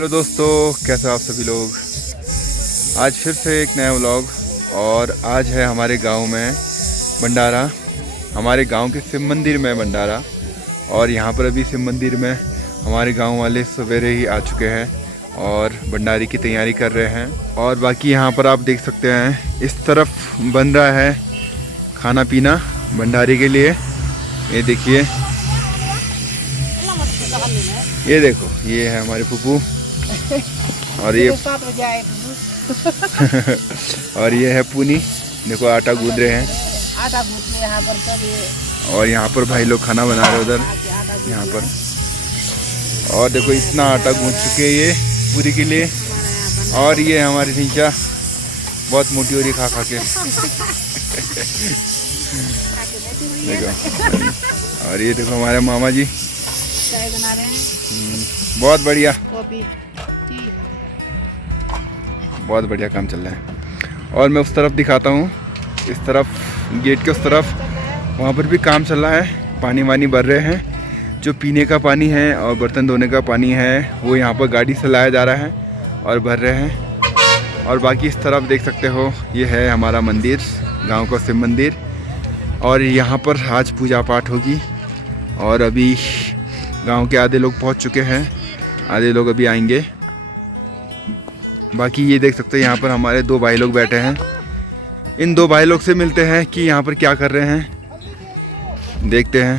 Hello दोस्तों, कैसे हो आप सभी लोग। आज फिर से एक नया व्लॉग। और आज है हमारे गांव में भंडारा। हमारे गांव के शिव मंदिर में भंडारा। और यहाँ पर अभी शिव मंदिर में हमारे गांव वाले सवेरे ही आ चुके हैं और भंडारे की तैयारी कर रहे हैं। और बाकी यहाँ पर आप देख सकते हैं इस तरफ बन रहा है खाना पीना भंडारे के लिए। ये देखिए, ये देखो, ये है हमारे फूफू और ये और ये है पूनी। देखो आटा गूंद रहे हैं, आटा गूंद रहे यहाँ पर सब। और यहाँ पर भाई लोग खाना बना रहे हैं उधर यहाँ पर। और देखो इतना आटा गूंद चुके हैं ये पूरी के लिए। और ये हमारी नीचा बहुत मोटी हो रही खा खा के देखो। और ये देखो हमारे मामा जी चाय बना रहे हैं। बहुत बढ़िया, कॉफी टी। बहुत बढ़िया काम चल रहा है। और मैं उस तरफ दिखाता हूँ, इस तरफ गेट के उस तरफ, वहाँ पर भी काम चल रहा है। पानी वानी भर रहे हैं। जो पीने का पानी है और बर्तन धोने का पानी है वो यहाँ पर गाड़ी से लाया जा रहा है और भर रहे हैं। और बाकी इस तरफ देख सकते हो, ये है हमारा मंदिर, गांव का शिव मंदिर। और यहाँ पर आज पूजा पाठ होगी। और अभी गांव के आधे लोग पहुँच चुके हैं, आधे लोग अभी आएंगे। बाकी ये देख सकते हैं यहाँ पर हमारे दो भाई लोग बैठे हैं। इन दो भाई लोग से मिलते हैं कि यहाँ पर क्या कर रहे हैं, देखते हैं।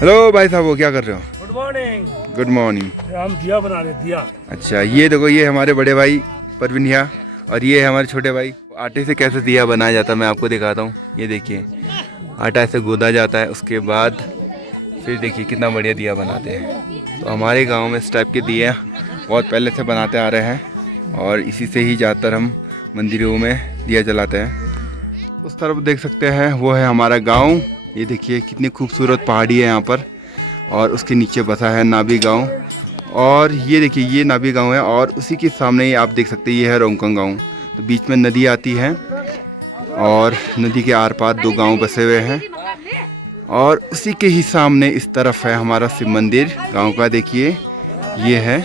हेलो भाई साहब, वो क्या कर रहे हो? Good morning. Good morning. हम दिया बना रहे, दिया। अच्छा, ये देखो, ये हमारे बड़े भाई परवीन भैया और ये है हमारे छोटे भाई। आटे से कैसे दिया बनाया जाता है मैं आपको दिखाता हूँ। ये देखिए, आटा ऐसे गूंदा जाता है, उसके बाद फिर देखिए कितना बढ़िया दिया बनाते हैं। तो हमारे गांव में इस टाइप के दिया बहुत पहले से बनाते आ रहे हैं और इसी से ही ज़्यादातर हम मंदिरों में दिया जलाते हैं। उस तरफ देख सकते हैं वो है हमारा गांव। ये देखिए कितनी खूबसूरत पहाड़ी है यहाँ पर, और उसके नीचे बसा है नाभी गांव। और ये देखिए, ये नाभी गांव है और उसी के सामने ही आप देख सकते हैं ये है रोंगकंग गांव। तो बीच में नदी आती है और नदी के आर पार दो गांव बसे हुए हैं। और उसी के ही सामने इस तरफ है हमारा शिव मंदिर गांव का। देखिए ये है।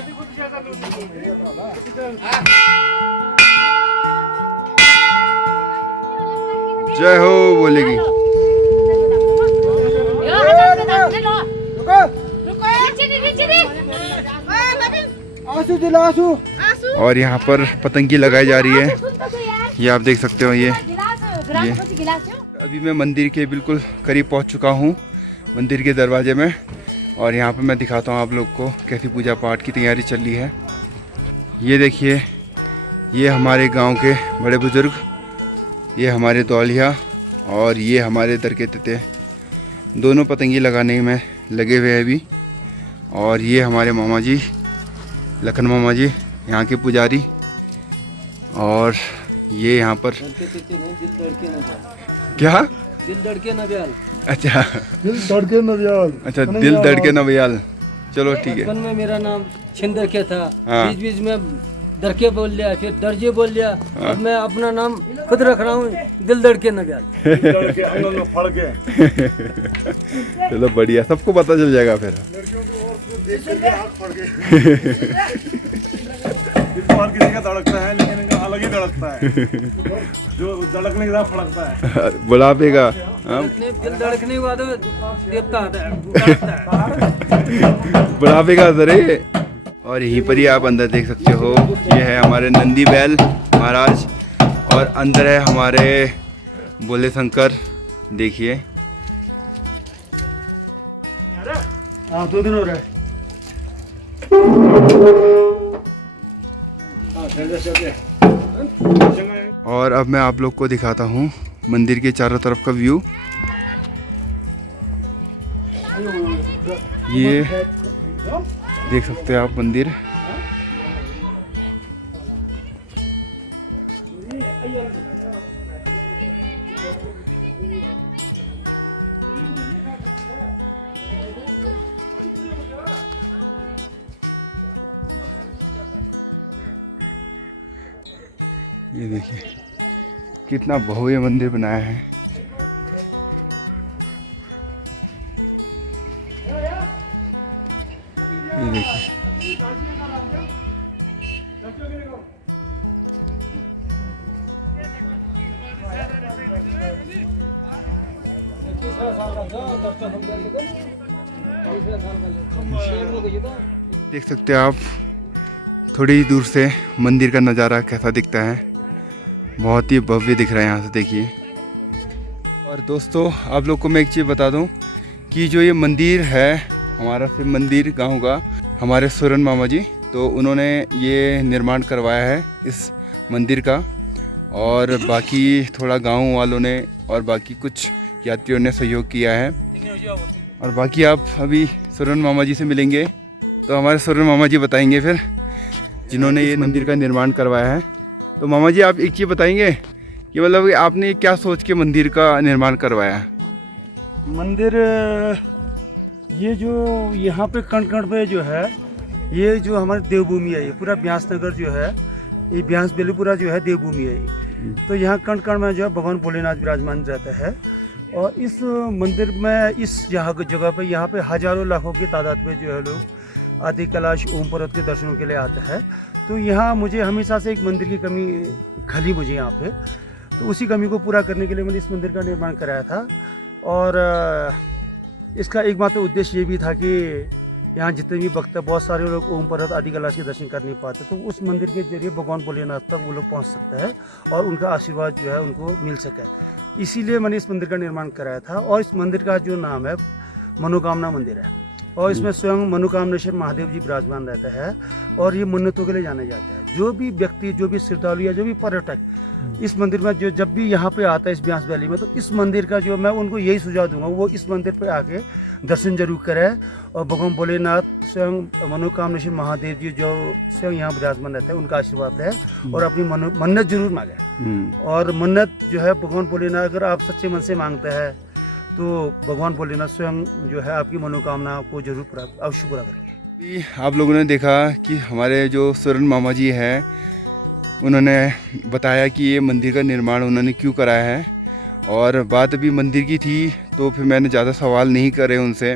जय हो बोलेगी। और यहाँ पर पतंगी लगाई जा रही है, ये आप देख सकते हो। ये अभी मैं मंदिर के बिल्कुल करीब पहुँच चुका हूँ, मंदिर के दरवाजे में। और यहाँ पे मैं दिखाता हूँ आप लोग को कैसी पूजा पाठ की तैयारी चल रही है। ये देखिए, ये हमारे गांव के बड़े बुजुर्ग, ये हमारे तौलिया और ये हमारे दर के तते, दोनों पतंगी लगाने में लगे हुए हैं अभी। और ये हमारे मामा जी, लखन मामा जी, यहाँ के पुजारी। और ये यहाँ पर क्या, दिल धड़के न ब्याल। अच्छा, दिल धड़के न ब्याल। अच्छा, दिल धड़के न ब्याल। चलो ठीक है। बचपन में मेरा नाम छिंदरके था। हाँ। बीच बीच में दरके बोल लिया, फिर दर्जे बोल लिया। अब मैं अपना नाम खुद रख रहा हूँ, दिल धड़के न ब्याल। चलो बढ़िया, सबको पता चल जाएगा फिर। किसी का धड़कता है लेकिन इनका अलग ही धड़कता है, जो धड़कने के साथ फड़कता है। बुढ़ापे का दिल धड़कने के बाद देवता आता है, धड़कता है। बुढ़ापे का असर है। और यहीं पर ही आप अंदर देख सकते हो, ये है हमारे नंदी बैल महाराज। और अंदर है हमारे भोले शंकर। देखिए, हाँ 2 दिन हो रहा है। और अब मैं आप लोग को दिखाता हूँ मंदिर के चारों तरफ का व्यू। ये देख सकते हैं आप मंदिर। ये देखिए कितना भव्य मंदिर बनाया है। ये देखिए देख सकते हैं आप थोड़ी दूर से मंदिर का नज़ारा कैसा दिखता है। बहुत ही भव्य दिख रहा है यहाँ से, देखिए। और दोस्तों आप लोग को मैं एक चीज़ बता दूं कि जो ये मंदिर है हमारा शिव मंदिर गांव का, हमारे सुरन मामा जी, तो उन्होंने ये निर्माण करवाया है इस मंदिर का। और बाकी थोड़ा गांव वालों ने और बाकी कुछ यात्रियों ने सहयोग किया है। और बाकी आप अभी सुरन मामा जी से मिलेंगे, तो हमारे सुरन मामा जी बताएंगे फिर, जिन्होंने ये मंदिर का निर्माण करवाया है। तो मामा जी आप एक चीज़ बताएंगे कि मतलब आपने क्या सोच के मंदिर का निर्माण करवाया? मंदिर ये जो यहाँ पे कण कण पे जो है, ये जो हमारी देवभूमि है, ये पूरा ब्यास नगर जो है, ये ब्यास बेलूपुरा जो है देवभूमि है ये। तो यहाँ कण कण में जो है भगवान भोलेनाथ विराजमान रहता है। और इस मंदिर में इस जगह पे यहाँ पे हजारों लाखों की तादाद में जो है लोग आदि कैलाश ओम पर्वत के दर्शनों के लिए आते हैं। तो यहाँ मुझे हमेशा से एक मंदिर की कमी खली मुझे यहाँ पे, तो उसी कमी को पूरा करने के लिए मैंने इस मंदिर का निर्माण कराया था। और इसका एकमात्र उद्देश्य ये भी था कि यहाँ जितने भी भक्त हैं, बहुत सारे लोग ओम पर्वत आदि कैलाश के दर्शन कर नहीं पाते, तो उस मंदिर के जरिए भगवान भोलेनाथ तक वो लोग पहुँच सकते हैं और उनका आशीर्वाद जो है उनको मिल सके। इसीलिए मैंने इस मंदिर का निर्माण कराया था। और इस मंदिर का जो नाम है मनोकामना मंदिर है, और इसमें स्वयं मनोकामनेश्वर महादेव जी विराजमान रहते हैं और ये मन्नतों के लिए जाने जाते हैं। जो भी व्यक्ति, जो भी श्रद्धालु या जो भी पर्यटक इस मंदिर में जो जब भी यहाँ पे आता है इस ब्यास वैली में, तो इस मंदिर का जो मैं उनको यही सुझाव दूंगा, वो इस मंदिर पे आके दर्शन जरूर करें और भगवान भोलेनाथ स्वयं मनोकामनेश्वर महादेव जी जो स्वयं यहाँ विराजमान रहते हैं उनका आशीर्वाद रहे और अपनी मन्नत जरूर मांगे। और मन्नत जो है भगवान भोलेनाथ अगर आप सच्चे मन से मांगते हैं तो भगवान भोलेनाथ स्वयं जो है आपकी मनोकामना को जरूर अवश्य पूरा करेंगे। आप लोगों ने देखा कि हमारे जो सुरन मामा जी हैं उन्होंने बताया कि ये मंदिर का निर्माण उन्होंने क्यों कराया है। और बात अभी मंदिर की थी तो फिर मैंने ज़्यादा सवाल नहीं करे उनसे,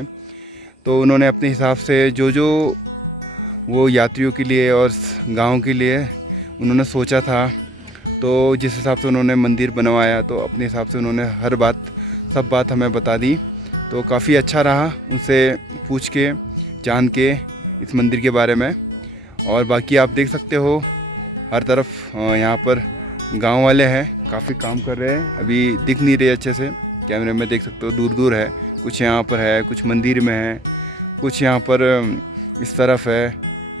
तो उन्होंने अपने हिसाब से जो वो यात्रियों के लिए और गांव के लिए उन्होंने सोचा था, तो जिस हिसाब से उन्होंने मंदिर बनवाया, तो अपने हिसाब से उन्होंने सब बात हमें बता दी। तो काफ़ी अच्छा रहा उनसे पूछ के, जान के इस मंदिर के बारे में। और बाकी आप देख सकते हो हर तरफ यहाँ पर गांव वाले हैं, काफ़ी काम कर रहे हैं। अभी दिख नहीं रहे अच्छे से, कैमरे में देख सकते हो दूर दूर है, कुछ यहाँ पर है, कुछ मंदिर में है, कुछ यहाँ पर इस तरफ है,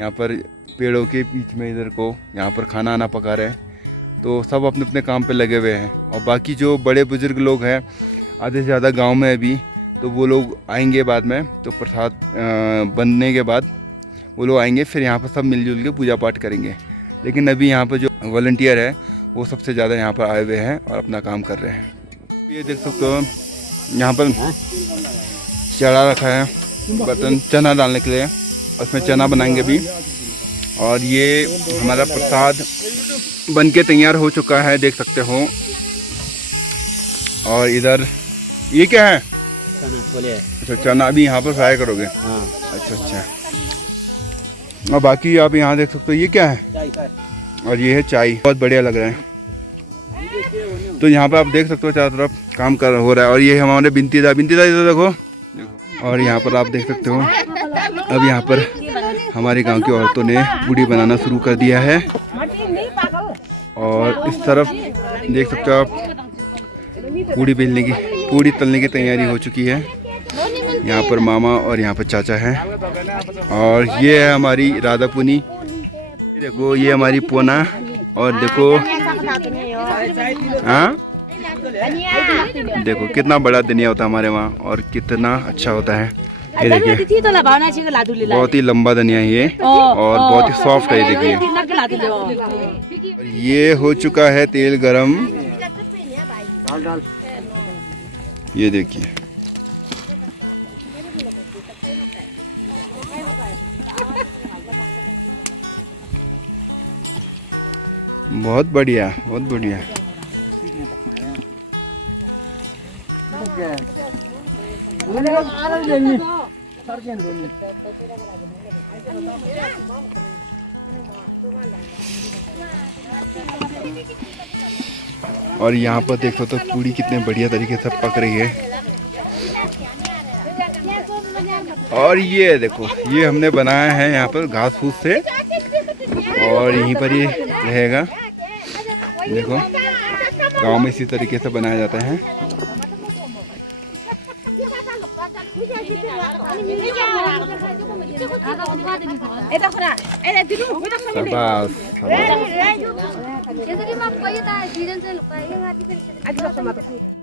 यहाँ पर पेड़ों के बीच में इधर को यहाँ पर खाना आना पका रहे हैं। तो सब अपने अपने काम पे लगे हुए हैं। और बाकी जो बड़े बुजुर्ग लोग हैं आधे से ज़्यादा गांव में अभी, तो वो लोग आएंगे बाद में, तो प्रसाद बनने के बाद वो लोग आएंगे, फिर यहाँ पर सब मिलजुल के पूजा पाठ करेंगे। लेकिन अभी यहाँ पर जो वॉलंटियर है वो सबसे ज़्यादा यहाँ पर आए हुए हैं और अपना काम कर रहे हैं। ये देख सकते हो यहाँ पर चढ़ा रखा है बर्तन चना डालने के लिए, उसमें चना बनाएंगे अभी। और ये हमारा प्रसाद बन के तैयार हो चुका है, देख सकते हो। और इधर ये क्या है? अच्छा, चना अभी यहाँ पर फ्राई करोगे? हाँ। अच्छा। और बाकी आप यहाँ देख सकते हो ये क्या है? और ये है चाय, बहुत बढ़िया लग रहा है। तो यहाँ पर आप देख सकते हो चारों तरफ काम हो रहा है। और ये हमारे बिनतीदा इधर देखो। और यहाँ पर आप देख सकते हो अब यहाँ पर हमारे गांव की औरतों ने पूड़ी बनाना शुरू कर दिया है। और इस तरफ देख सकते हो आप पूड़ी तलने की तैयारी हो चुकी है। यहाँ पर मामा और यहाँ पर चाचा है। और ये है हमारी राधा पुनी, देखो ये हमारी पोना। और देखो हाँ, देखो कितना बड़ा धनिया होता है हमारे वहाँ और कितना अच्छा होता है। ये देखिए बहुत ही लंबा धनिया है ये और बहुत ही सॉफ्ट है। ये देखिए ये हो चुका है तेल गरम, ये देखिए बहुत बढ़िया, बहुत बढ़िया। और यहाँ पर देखो तो पूरी कितने बढ़िया तरीके से पक रही है। और ये देखो, ये हमने बनाया है यहाँ पर घास फूस से, और यहीं पर ये रहेगा। देखो गांव में इसी तरीके से बनाया जाता है। शाबाश,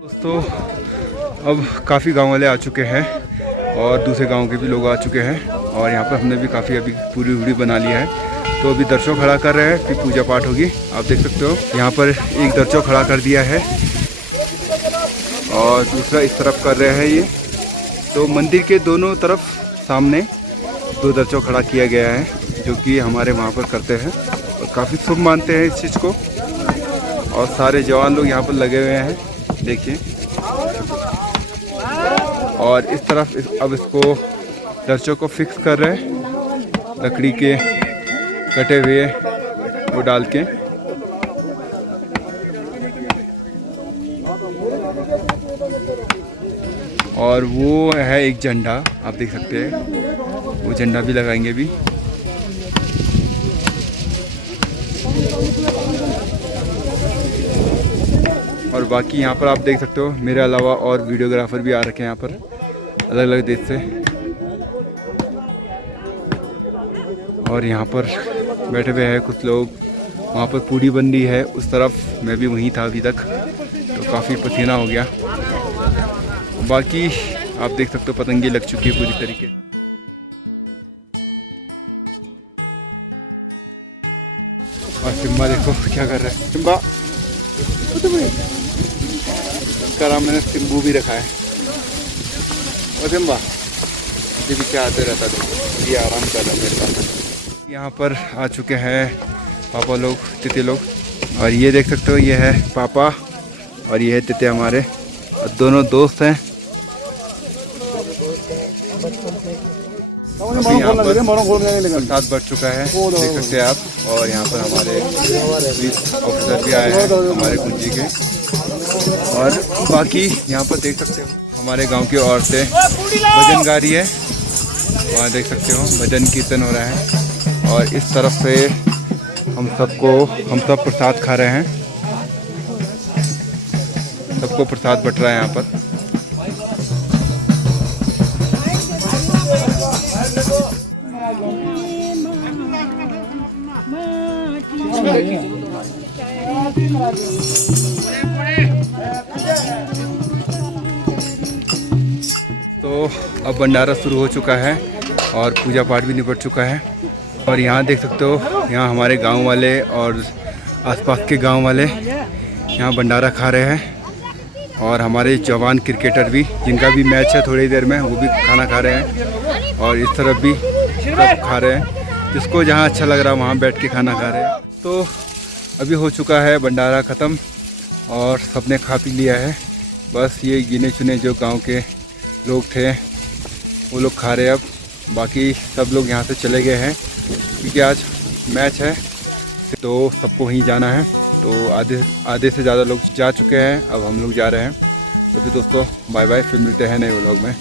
दोस्तों अब काफ़ी गांव वाले आ चुके हैं और दूसरे गांव के भी लोग आ चुके हैं, और यहाँ पर हमने भी काफ़ी अभी पूरी वीडियो बना लिया है। तो अभी दर्शों खड़ा कर रहे हैं, फिर पूजा पाठ होगी। आप देख सकते हो यहाँ पर एक दर्शों खड़ा कर दिया है और दूसरा इस तरफ कर रहे हैं। ये तो मंदिर के दोनों तरफ सामने 2 दर्शों खड़ा किया गया है, जो कि हमारे वहाँ पर करते हैं और काफ़ी शुभ मानते हैं इस चीज़ को। और सारे जवान लोग यहाँ पर लगे हुए हैं, देखिए। और इस तरफ अब इसको दर्शों को फिक्स कर रहे हैं, लकड़ी के कटे हुए वो डाल के। और वो है एक झंडा, आप देख सकते हैं, वो झंडा भी लगाएंगे भी। और बाकी यहाँ पर आप देख सकते हो मेरे अलावा और वीडियोग्राफर भी आ रखे हैं यहाँ पर अलग अलग देश से। और यहाँ पर बैठे हुए हैं कुछ लोग, वहाँ पर पूड़ी बन रही है उस तरफ, मैं भी वहीं था अभी तक, तो काफ़ी पसीना हो गया। बाकी आप देख सकते हो पतंगी लग चुकी है पूरी तरीके। और सिम्बा देखो क्या कर रहा है। सिम्बा इसका नाम मैंने सिम्बू भी रखा है। और सिम्बा ये भी क्या आते रहता है, ये आराम कर रहा है मेरे पास। यहाँ पर आ चुके हैं पापा लोग, तिते लोग, और ये देख सकते हो ये है पापा और ये है तिते हमारे, और दोनों दोस्त हैं। अभी यहाँ पर प्रसाद बढ़ चुका है, देख सकते हैं आप। और यहाँ पर हमारे पुलिस ऑफिसर भी आए हैं हमारे कुंजी के। और बाकी यहाँ पर देख सकते हो हमारे गांव की औरतें भजन गा रही है, वहाँ देख सकते हो भजन कीर्तन हो रहा है। और इस तरफ से हम सब प्रसाद खा रहे हैं, सबको प्रसाद बट रहा है यहाँ पर। तो अब भंडारा शुरू हो चुका है और पूजा पाठ भी निपट चुका है। और यहाँ देख सकते हो, यहाँ हमारे गांव वाले और आसपास के गांव वाले यहाँ भंडारा खा रहे हैं। और हमारे जवान क्रिकेटर भी, जिनका भी मैच है थोड़ी देर में, वो भी खाना खा रहे हैं। और इस तरफ भी सब खा रहे हैं, जिसको जहाँ अच्छा लग रहा है वहाँ बैठ के खाना खा रहे हैं। तो अभी हो चुका है भंडारा ख़त्म और सबने खा पी लिया है। बस ये गिने चुने जो गांव के लोग थे वो लोग खा रहे हैं अब। बाकी सब लोग यहाँ से चले गए हैं क्योंकि आज मैच है, तो सबको वहीं जाना है। तो आधे से ज़्यादा लोग जा चुके हैं, अब हम लोग जा रहे हैं। तो भी दोस्तों बाय बाय, फिर मिलते हैं नए व्लॉग में।